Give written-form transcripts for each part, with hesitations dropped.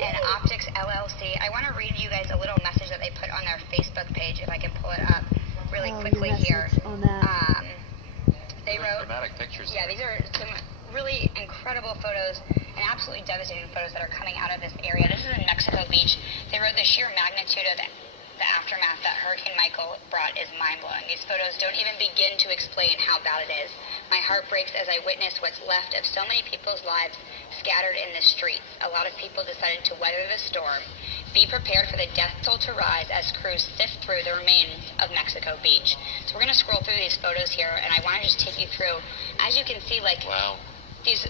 and Optics LLC. I want to read you guys a little message that they put on their Facebook page, if I can pull it up really quickly here. On that. They wrote, dramatic pictures. Yeah, these are some really incredible photos and absolutely devastating photos that are coming out of this area. This is in Mexico Beach. They wrote the sheer magnitude of the aftermath that Hurricane Michael brought is mind-blowing. These photos don't even begin to explain how bad it is. My heart breaks as I witness what's left of so many people's lives scattered in the streets. A lot of people decided to weather the storm. Be prepared for the death toll to rise as crews sift through the remains of Mexico Beach. So we're going to scroll through these photos here, and I want to just take you through. As you can see, like, wow, these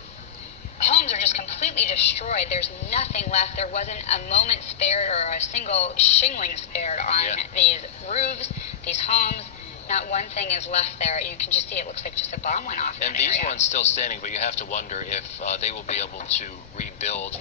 homes are just completely destroyed. There's nothing left. There wasn't a moment spared or a single shingling spared on these roofs, these homes. Not one thing is left there. You can just see it looks like just a bomb went off. And these ones still standing, but you have to wonder if they will be able to rebuild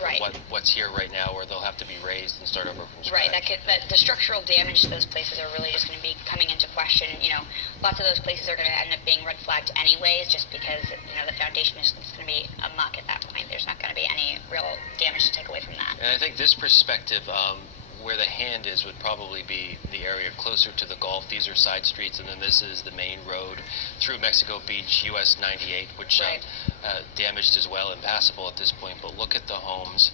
what's here right now, or they'll have to be raised and start over from scratch. Right. The structural damage to those places are really just going to be coming into question. You know, lots of those places are going to end up being red flagged anyways, just because the foundation is going to be amok at that point. There's not going to be any real damage to take away from that. And I think this perspective, where the hand is, would probably be the area closer to the Gulf. These are side streets, and then this is the main road through Mexico Beach, US 98, which damaged as well, impassable at this point. But look at the homes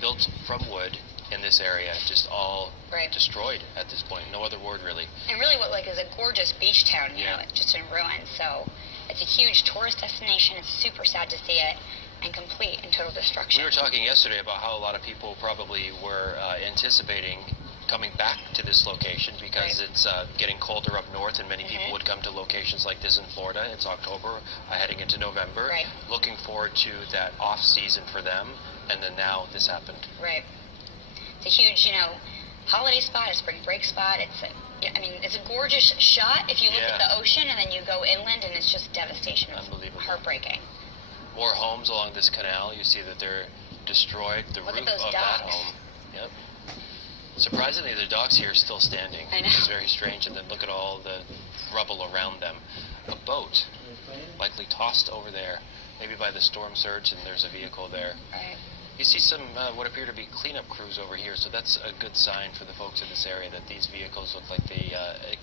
built from wood in this area, just all destroyed at this point. No other word, really. And really what is a gorgeous beach town, you know, it's just in ruins. So it's a huge tourist destination. It's super sad to see it. And complete and total destruction. We were talking yesterday about how a lot of people probably were anticipating coming back to this location because it's getting colder up north, and many people would come to locations like this in Florida. It's October, heading into November, looking forward to that off season for them, and then now this happened. Right. It's a huge, holiday spot, a spring break spot. It's a gorgeous shot if you look at the ocean, and then you go inland, and it's just devastation. Unbelievable. Heartbreaking. More homes along this canal. You see that they're destroyed. The roof of that home. Yep. Surprisingly, the docks here are still standing. I know. It's very strange. And then look at all the rubble around them. A boat, likely tossed over there, maybe by the storm surge, and there's a vehicle there. Right. You see some what appear to be cleanup crews over here, so that's a good sign for the folks in this area that these vehicles look like they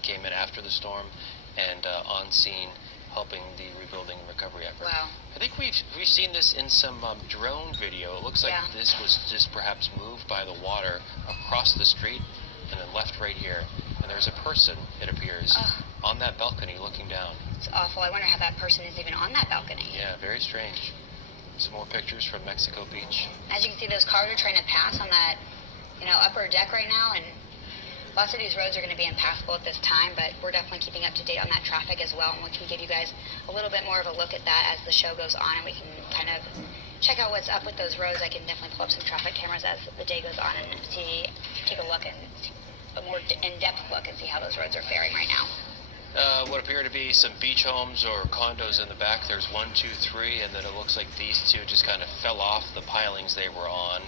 came in after the storm and on scene, helping the rebuilding and recovery effort. Wow. I think we've seen this in some drone video. It looks like this was just perhaps moved by the water across the street and then left right here. And there's a person, it appears, on that balcony looking down. It's awful. I wonder how that person is even on that balcony. Yeah, very strange. Some more pictures from Mexico Beach. As you can see, those cars are trying to pass on that, upper deck right now, and lots of these roads are going to be impassable at this time, but we're definitely keeping up to date on that traffic as well, and we can give you guys a little bit more of a look at that as the show goes on, and we can kind of check out what's up with those roads. I can definitely pull up some traffic cameras as the day goes on and take a look and a more in-depth look and see how those roads are faring right now. What appear to be some beach homes or condos in the back. There's 1, 2, 3, and then it looks like these two just kind of fell off the pilings they were on.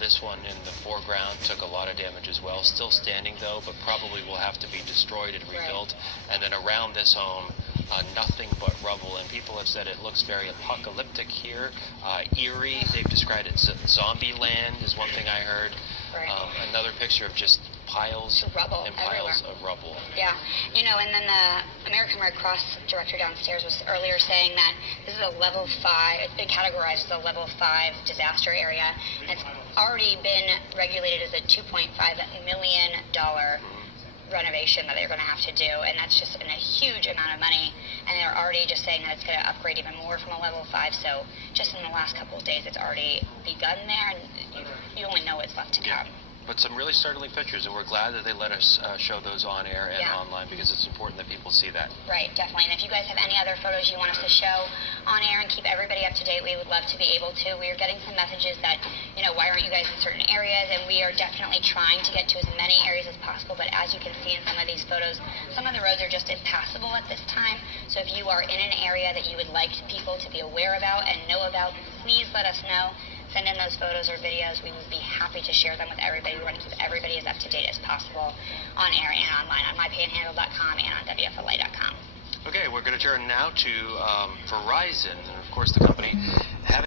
This one in the foreground took a lot of damage as well. Still standing though, but probably will have to be destroyed and rebuilt. And then around this home, nothing but rubble. And people have said it looks very apocalyptic here. Eerie, they've described it. Zombie land is one thing I heard. Another picture of just piles and piles of rubble. Yeah, and then the American Red Cross director downstairs was earlier saying that this is a level 5, it's been categorized as a level 5 disaster area, and it's already been regulated as a $2.5 million renovation that they're going to have to do, and that's just a huge amount of money, and they're already just saying that it's going to upgrade even more from a level 5, so just in the last couple of days it's already begun there, and you only know what's left to come. But some really startling pictures, and we're glad that they let us show those on air and online, because it's important that people see that. Right, definitely. And if you guys have any other photos you want us to show on air and keep everybody up to date, we would love to be able to. We are getting some messages that, why aren't you guys in certain areas? And we are definitely trying to get to as many areas as possible. But as you can see in some of these photos, some of the roads are just impassable at this time. So if you are in an area that you would like people to be aware about and know about, please let us know. Send in those photos or videos. We would be happy to share them with everybody. We want to keep everybody as up to date as possible on air and online on mypanhandle.com and on WFLA.com. Okay, we're going to turn now to Verizon, and of course the company having